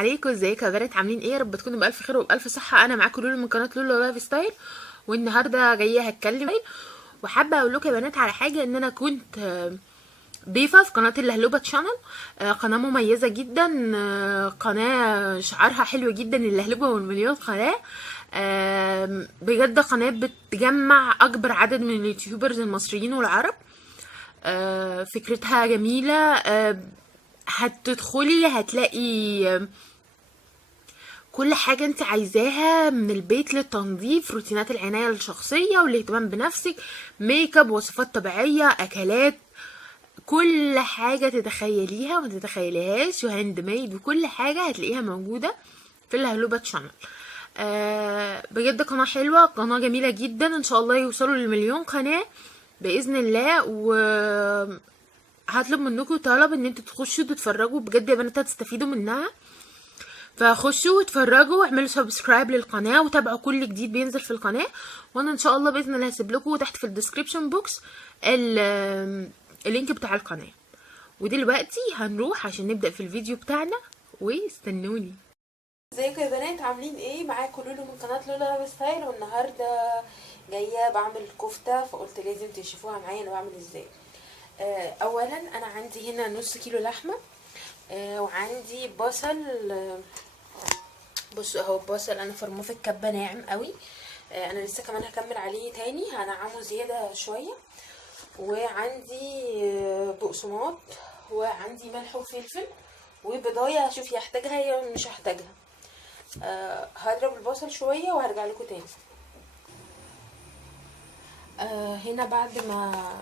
عليكم، ازيكم يا بنات؟ عاملين ايه؟ يا رب تكونوا بالف خير وبالف صحه. انا معاكم لولو من قناه لولو لايف ستايل، والنهارده جايه هتكلم وحابه اقول لكم يا بنات على حاجه. ان انا كنت ضيفه في قناه اللهلوبه تشانل، قناه مميزه جدا، قناه شعارها حلو جدا، اللهلوبه والمليون قناه. بجد قناه بتجمع اكبر عدد من اليوتيوبرز المصريين والعرب. فكرتها جميله. هتدخلي هتلاقي كل حاجة انت عايزاها، من البيت للتنظيف، روتينات العناية الشخصية والاهتمام بنفسك، ميك اب، وصفات طبيعية، اكلات، كل حاجة تتخيليها وما تتخيليهاش، وهاند ميد، وكل حاجة هتلاقيها موجودة في الهلوبة تشانل. بجد قناة حلوة، قناة جميلة جدا. ان شاء الله يوصلوا للمليون قناة بإذن الله. هطلب منكم طلب ان انتوا تخشوا تتفرجوا، بجد يا بنات هتستفيدوا منها. فخشوا واتفرجوا واعملوا سبسكرايب للقناه وتابعوا كل جديد بينزل في القناه. وانا ان شاء الله باذن الله هسيب لكم تحت في الديسكريبشن بوكس اللينك بتاع القناه. ودلوقتي هنروح عشان نبدا في الفيديو بتاعنا، واستنوني. ازيكم يا بنات؟ عاملين ايه؟ معاكم لولو من قناه لولو لايف ستايل، والنهارده جايه بعمل كفته، فقلت لازم تشوفوها معايا انا بعمل ازاي. اولا انا عندي هنا نص كيلو لحمه، وعندي بصل. بصوا اهو البصل انا فرموه في الكبه ناعم قوي. انا لسه كمان هكمل عليه تاني، هنعمه زياده شويه. وعندي بقسماط، وعندي ملح وفلفل وبضايه، هشوف هحتاجها يا مش هحتاجها. هضرب البصل شويه وهرجع لكم تاني. هنا بعد ما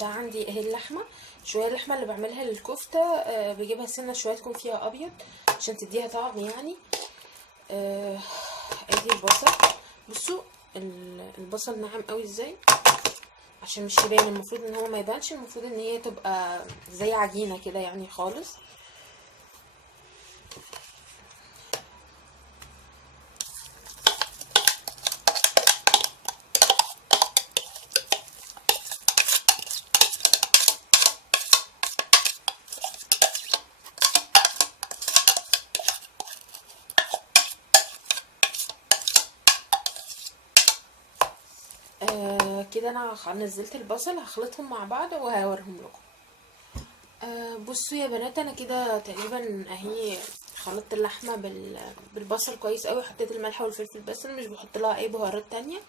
ده عندي اهي اللحمه، شويه اللحمه اللي بعملها للكفته، بجيبها سنه شويه تكون فيها ابيض عشان تديها طعم يعني. ادي البصل، بصوا البصل ناعم قوي ازاي عشان مش يبان. المفروض ان هو ما يبانش، المفروض ان هي تبقى زي عجينه كده يعني خالص. كده انا نزلت البصل، هخلطهم مع بعض وهوريهم لكم. بصوا يا بنات، انا كده تقريبا اهي خلطت اللحمه بالبصل كويس قوي. حطيت الملح والفلفل بس، انا مش بحط لها اي بهارات تانية.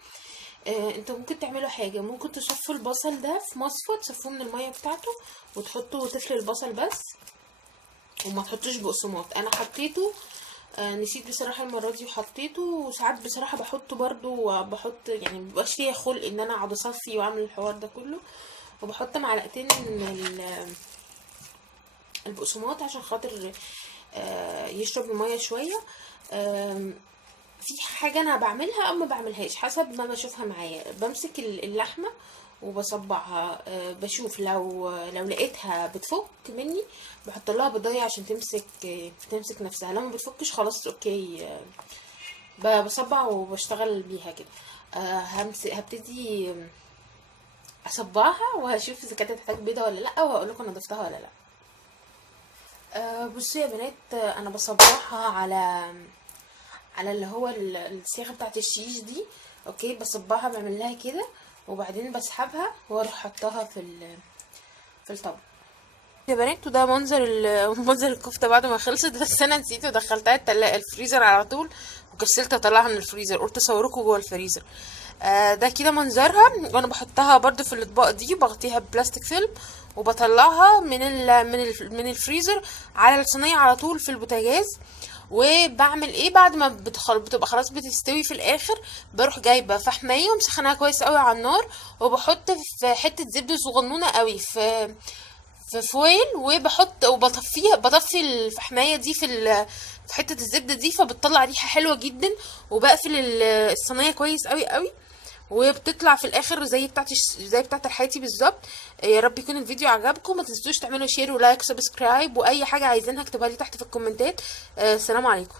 انتوا ممكن تعملوا حاجه، ممكن تصفوا البصل ده في مصفى، تصفوه من الميه بتاعته وتحطوا تفل البصل بس، وما تحطوش بقسماط. انا حطيته، نسيت بصراحه المره دي وحطيته. وساعات بصراحه بحطه برضو، بحط يعني مبقاش فيها خلق ان انا اقعد اصفي واعمل الحوار ده كله. وبحط معلقتين من البقسماط عشان خاطر يشرب الميه شويه. في حاجه انا بعملها او ما بعملهاش حسب ما بشوفها معايا. بمسك اللحمه وبصبعها، بشوف لو لقيتها بتفك مني بحط لها بضايه عشان تمسك نفسها. لو ما بتفكش خلاص اوكي، بصبع وبشتغل بيها كده. هبتدي اصبعها وهشوف اذا كانت هتحتاج بيضه ولا لا، وهقول لكم انا ضفتها ولا لا. بصوا يا بنات، انا بصبعها على اللي هو الصيغه بتاعت الشيش دي. اوكي، بصبعها بعمل لها كده وبعدين بسحبها واروح حطها في الطبق يا بنات. وده منظر الكفته بعد ما خلصت، بس انا نسيت ودخلتها الفريزر على طول، وكسلت اطلعها من الفريزر، قلت اصوركم جوه الفريزر. ده كده منظرها. وانا بحطها برضو في الاطباق دي، بغطيها ببلاستيك فيلم وبطلعها من الفريزر على الصينيه على طول في البوتاجاز. وبعمل ايه بعد ما بتبقى خلاص بتستوي في الاخر؟ بروح جايبه فحميه ومسخناها كويس قوي على النار، وبحط في حته زبده صغنونه قوي في فويل، بطفي الفحمايه دي في حته الزبده دي، فبتطلع ريحه حلوه جدا. وبقفل الصينيه كويس قوي قوي، وبتطلع في الاخر زي بتاعت الحياتي بالظبط. يا رب يكون الفيديو عجبكم. ما تنسوش تعملوا شير ولايك وسبسكرايب، واي حاجه عايزينها اكتبها لي تحت في الكومنتات. السلام عليكم.